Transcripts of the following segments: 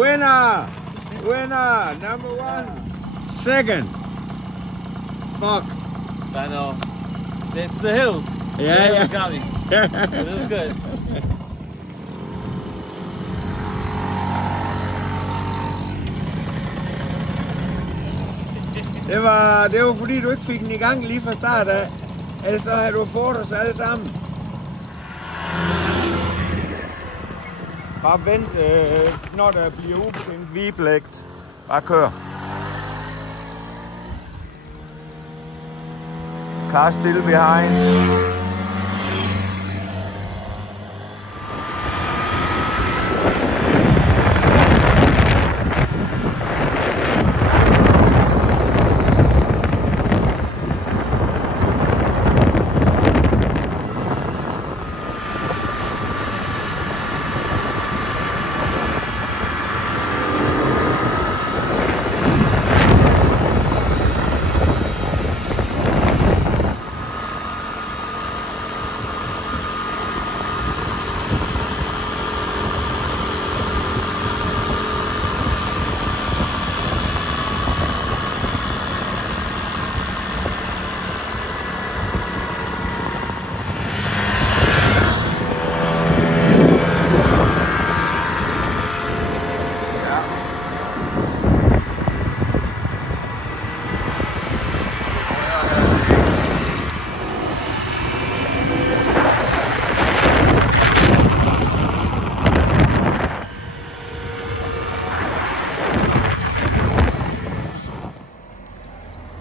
Winner! Winner! Number one! Second! Fuck! I know. It's the hills. Yeah, yeah. Got me. It was good. Det var fordi du ikke fik den i gang lige fra start af. Ellers så havde du fået os alle sammen. Bare vent, når der bliver ubetinget vigepligt. Bare kør. Car still behind.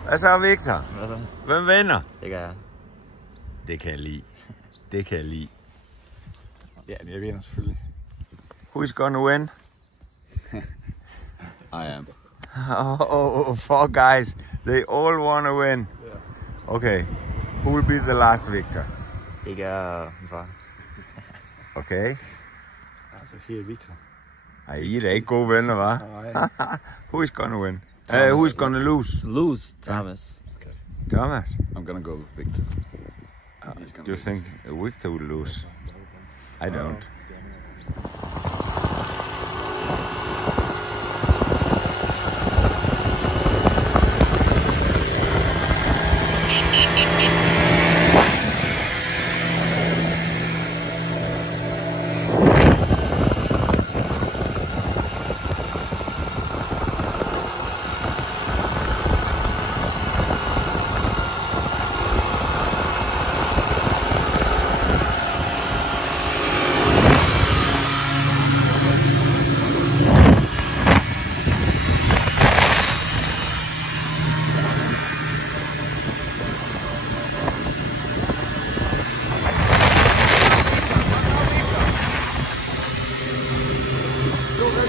Hvad så, Victor? Hvem vinder? Det gør jeg. Det kan jeg lide. Det kan jeg lide. Ja, jeg vinder selvfølgelig. Who's gonna win? I am. Oh, four guys. They all wanna win. Okay. Who will be the last victor? Det gør min far. Okay. Så siger jeg Victor. Ej, I er da ikke gode venner, hva'? Who is gonna win? Who is gonna lose? Lose, Thomas. Thomas? I'm gonna go with Victor. You think Victor will lose? I don't.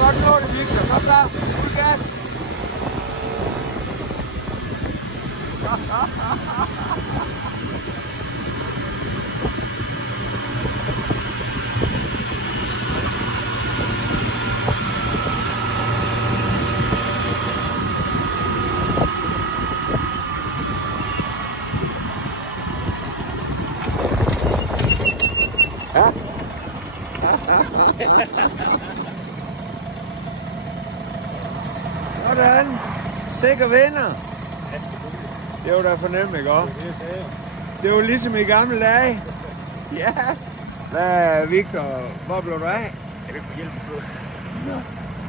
Godt nå det, Victor. Kom så. Fuld gas. Sådan. Sikker vinder. Det var da fornemt, ikke også? Det var ligesom i gamle dage. Ja. Hvad, Victor, hvor blev du af? Jeg vil hjælpe på.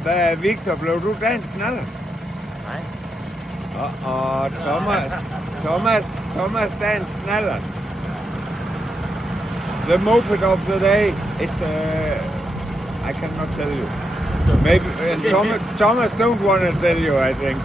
Hvad, Victor, blev du dansk knaller? Nej. Og Thomas dansk knaller. The moped of the day, it's I cannot tell you. Maybe Thomas don't want to tell you, I think.